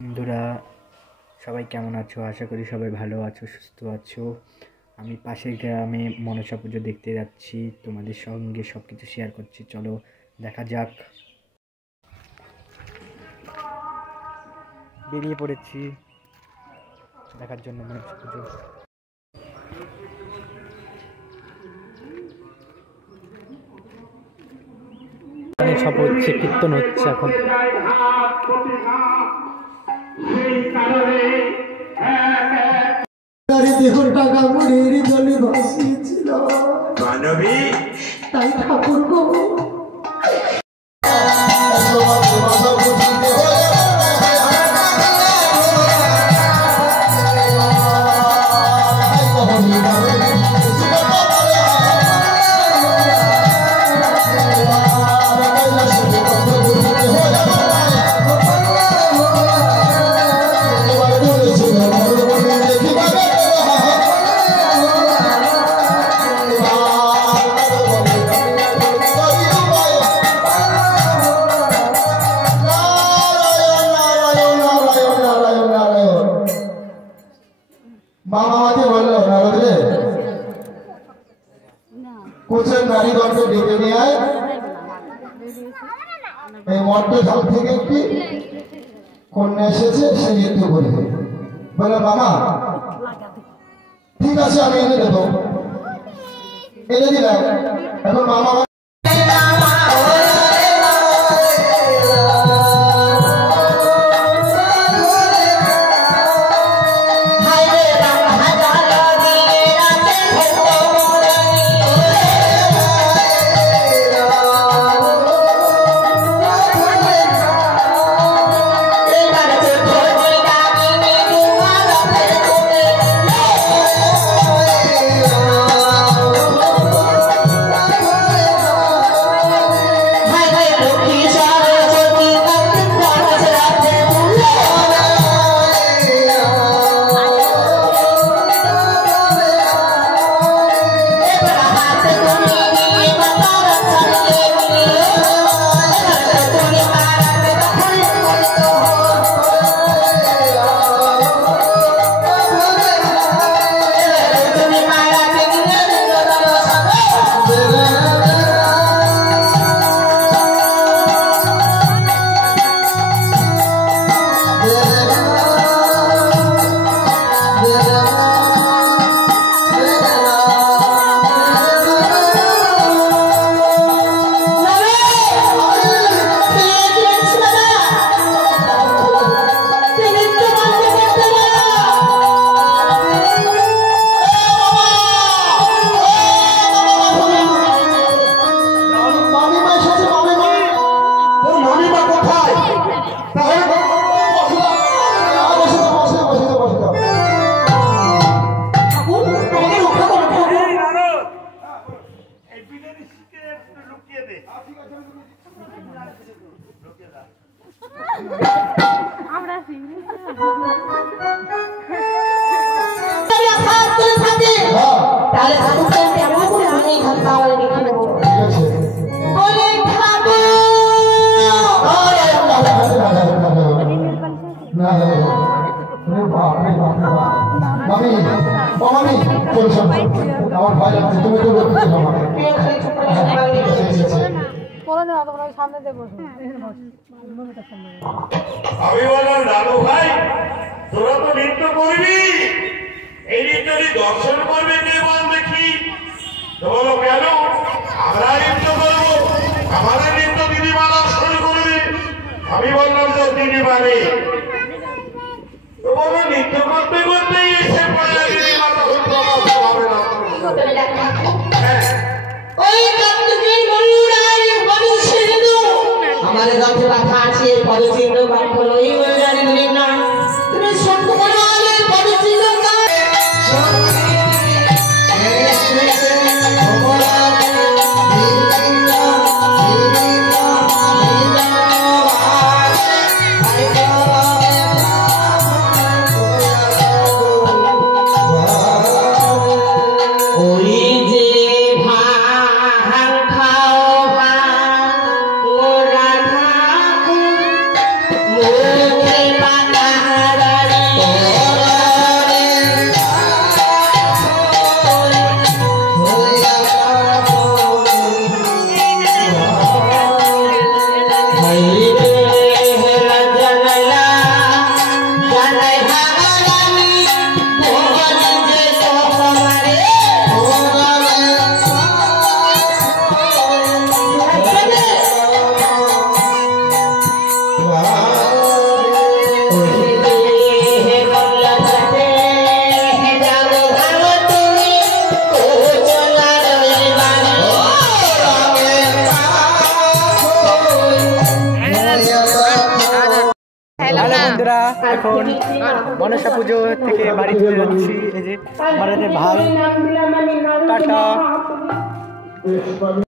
বন্ধুরা সবাই কেমন আছো? আশা করি সবাই ভালো আছো, সুস্থ আছো। আমি পাশের গ্রামে মনসা পুজো দেখতে যাচ্ছি, তোমাদের সঙ্গে সব কিছু শেয়ার করছি। চলো দেখা যাক। বেরিয়ে পড়েছি দেখার জন্য মনসা পুজো। সব হচ্ছে, কীর্তন হচ্ছে এখন। তাই ঠাকুর গো কোচের নারীগণকে ডেকে নিয়ে আয়, এই মধ্যঝাল থেকে একটি কন্যা এসেছে, সে নৃত্য করবে। বলে মামা ঠিক আছে আমি এনে দেবো, এনে দিলাম। এখন মামা আমার ভয় লাগছে, তুমি তো আমি বললাম দাদু ভাই তোরা তো নৃত্য করবি, এই নৃত্য দর্শন করবে কে বল দেখি। তো বলো কেন আমরা নৃত্য করবো, আমাদের নৃত্য দিদিমা দর্শন করবে। আমি বললাম যে দিদিমা নেই, তো বলো নৃত্য করতে করতেই এসে পড়ে দিদিমা তখন হবে না। हमारे रथ रखा छे पदचिन्ह बांधलो ई जानि दिलिम ना তুমি সত্য বলে পদচিহ্ন না ওই যে ভাং খাও ভাং ওরা থাকু মোরে হ্যালো বন্ধুরা, এখন মনসা পুজো থেকে বাড়ি চলে যাচ্ছি। এই যে আমাদের ভাই, টাটা।